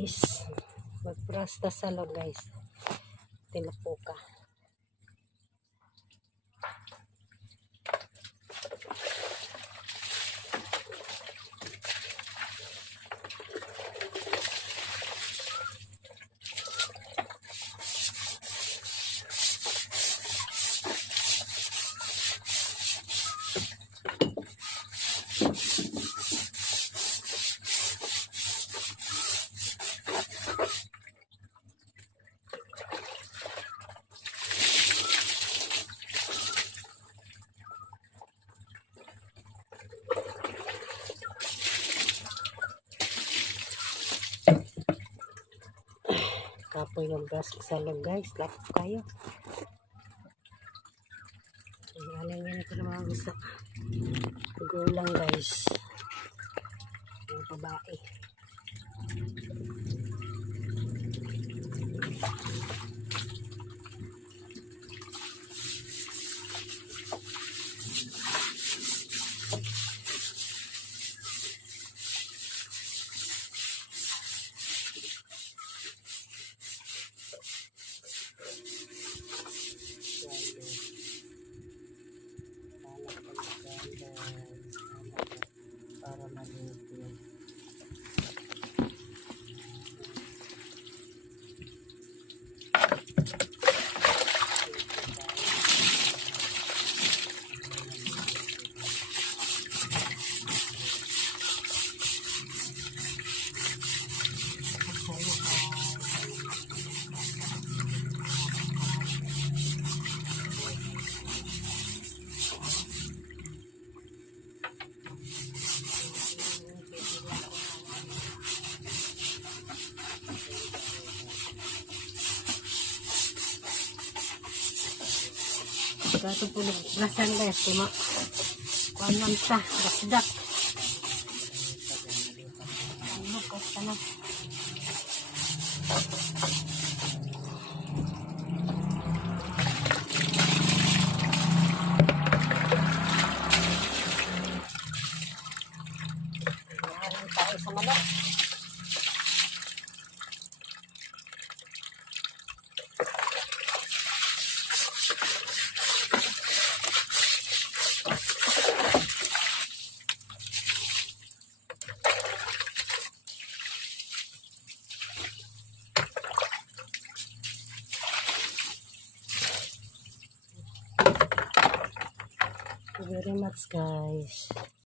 guys, magprasta salon guys, tinupuka. Kapoy yung brush sa salon guys, lapok kayo. Ano yun ito na mga gusto. Gulang guys. Yung babae. Para maliit yun. Kato po naglasan guys, kuma kuanan sa dasdak. Ano ka sana? Ayan tayo sa manok. Thank you very much guys.